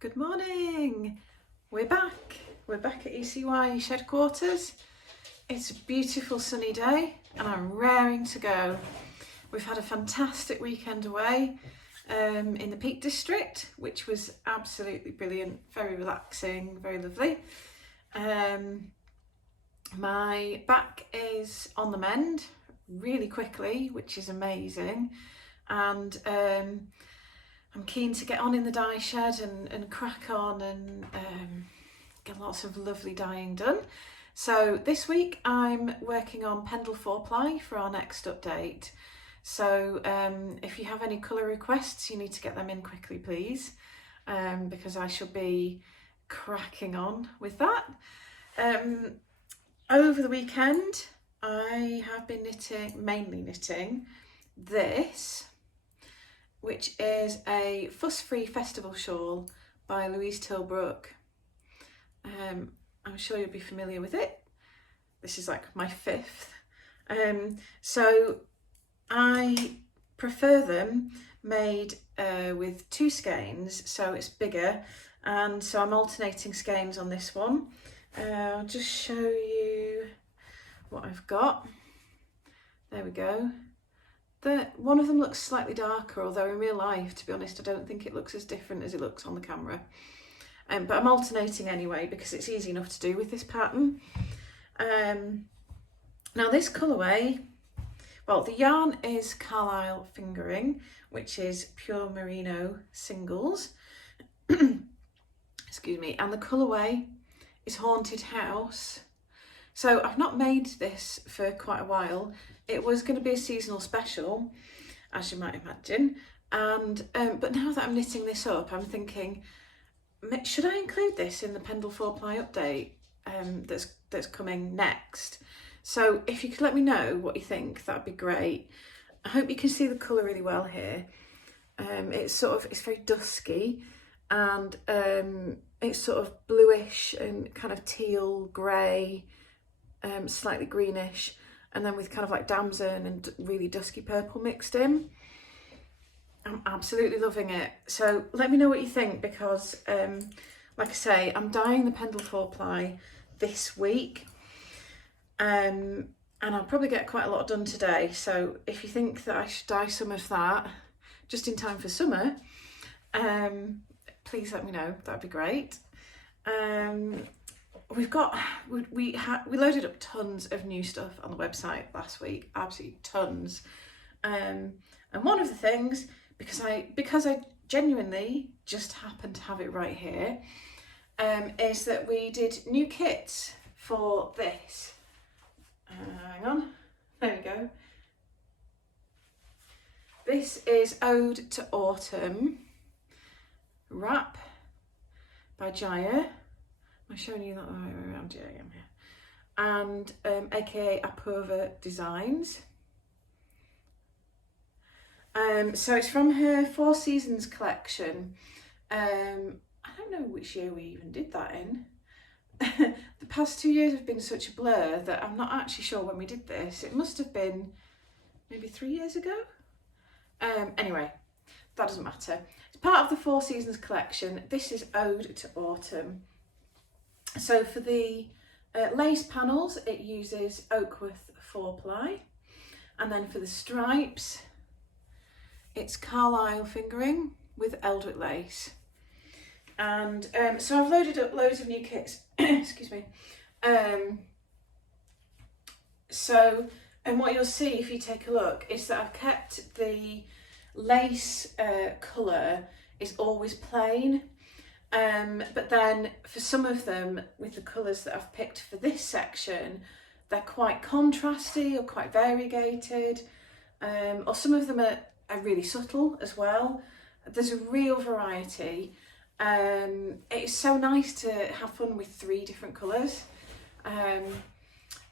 Good morning. We're back. We're back at ECY Shed Quarters. It's a beautiful sunny day and I'm raring to go. We've had a fantastic weekend away in the Peak District, which was absolutely brilliant, very relaxing, very lovely. My back is on the mend really quickly, which is amazing, and I'm keen to get on in the dye shed and crack on and get lots of lovely dyeing done. So this week I'm working on Pendle 4-ply for our next update. So if you have any colour requests, you need to get them in quickly, please, because I shall be cracking on with that. Over the weekend, I have been mainly knitting this, which is a fuss-free festival shawl by Louise Tilbrook. I'm sure you'll be familiar with it. This is like my fifth. So I prefer them made with two skeins, so it's bigger, and so I'm alternating skeins on this one. I'll just show you what I've got. There we go. One of them looks slightly darker, although in real life, to be honest, I don't think it looks as different as it looks on the camera. But I'm alternating anyway because it's easy enough to do with this pattern. Now this colourway, well, the yarn is Carlisle Fingering, which is pure merino singles. Excuse me, and the colourway is Haunted House. So I've not made this for quite a while. It was going to be a seasonal special, as you might imagine, and but now that I'm knitting this up, I'm thinking, should I include this in the Pendle 4-ply update that's coming next? So if you could let me know what you think, that'd be great. I hope you can see the colour really well here. It's very dusky, and it's sort of bluish and kind of teal grey, slightly greenish, and then with kind of like damson and really dusky purple mixed in. I'm absolutely loving it. So let me know what you think, because like I say, I'm dyeing the Pendle 4-ply this week, and I'll probably get quite a lot done today. So if you think that I should dye some of that just in time for summer, please let me know, that'd be great. We loaded up tons of new stuff on the website last week, absolutely tons. And one of the things, because I genuinely just happen to have it right here, is that we did new kits for this. Hang on, there we go. This is Ode to Autumn wrap by Jaya. I'm showing you that the right way around. Yeah, I'm here. And aka Apova Designs. So it's from her Four Seasons collection. I don't know which year we even did that in. The past 2 years have been such a blur that I'm not actually sure when we did this. It must have been maybe 3 years ago. Anyway, that doesn't matter. It's part of the Four Seasons collection. This is Ode to Autumn. So for the lace panels, it uses Oakworth 4-ply, and then for the stripes, it's Carlisle Fingering with Eldwick lace. And so I've loaded up loads of new kits. Excuse me. And what you'll see if you take a look is that I've kept the lace colour is always plain. But then for some of them, with the colours that I've picked for this section, they're quite contrasty or quite variegated, or some of them are really subtle as well. There's a real variety. It's so nice to have fun with 3 different colours.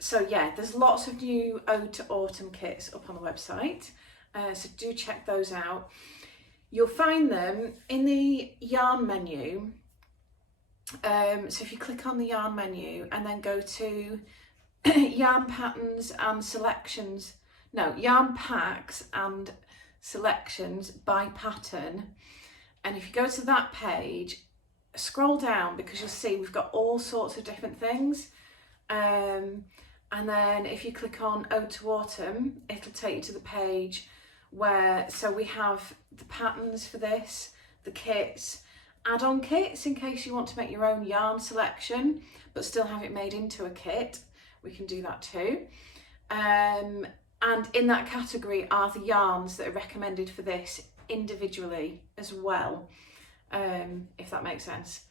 So yeah, there's lots of new Ode to Autumn kits up on the website, so do check those out. You'll find them in the yarn menu. So if you click on the yarn menu and then go to yarn patterns and selections, no, yarn packs and selections by pattern, and if you go to that page, scroll down because you'll see we've got all sorts of different things. And then if you click on Ode to Autumn, it'll take you to the page where, so we have the patterns for this, the kits, add-on kits in case you want to make your own yarn selection but still have it made into a kit. We can do that too. And in that category are the yarns that are recommended for this individually as well, if that makes sense.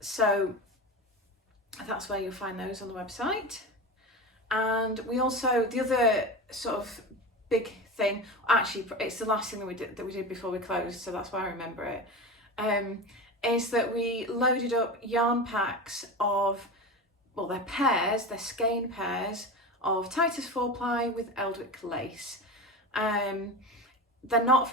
So that's where you'll find those on the website. And we also, the other sort of big thing, actually it's the last thing that we did before we closed, so that's why I remember it, is that we loaded up yarn packs of, well, they're pairs, they're skein pairs of Titus 4-ply with Eldwick lace. They're not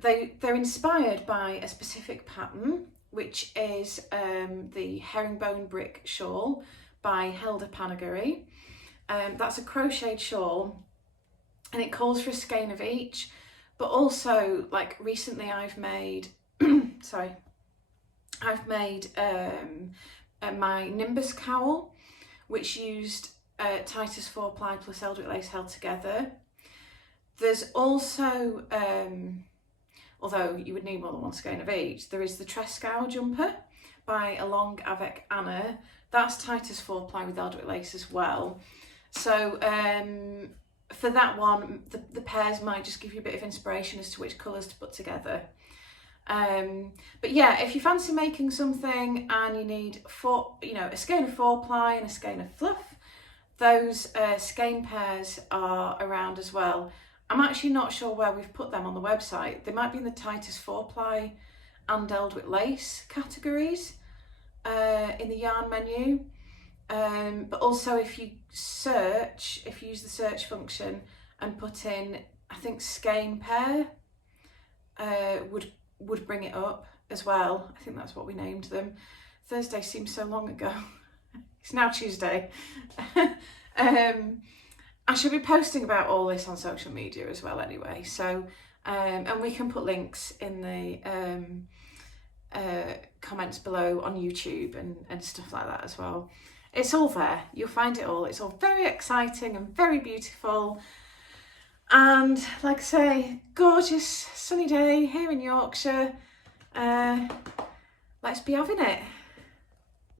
they're inspired by a specific pattern, which is the Herringbone Brick Shawl by Helda Panaguri. That's a crocheted shawl and it calls for a skein of each, but also, like, recently I've made my Nimbus cowl, which used Titus 4-ply plus Eldwick lace held together. There's also, although you would need more than one skein of each, there is the Trescow jumper by Along Avec Anna. That's Titus 4-ply with Eldwick lace as well. So for that one, the pairs might just give you a bit of inspiration as to which colours to put together. But yeah, if you fancy making something and you need a skein of 4-ply and a skein of fluff, those skein pairs are around as well. I'm actually not sure where we've put them on the website. They might be in the Titus 4-ply and Eldwick lace categories in the yarn menu. But also if you use the search function and put in, I think skein pair would bring it up as well. I think that's what we named them. Thursday seems so long ago. It's now Tuesday. I should be posting about all this on social media as well anyway. So, and we can put links in the comments below on YouTube and stuff like that as well. It's all there. You'll find it all. It's all very exciting and very beautiful. And like I say, gorgeous sunny day here in Yorkshire. Let's be having it.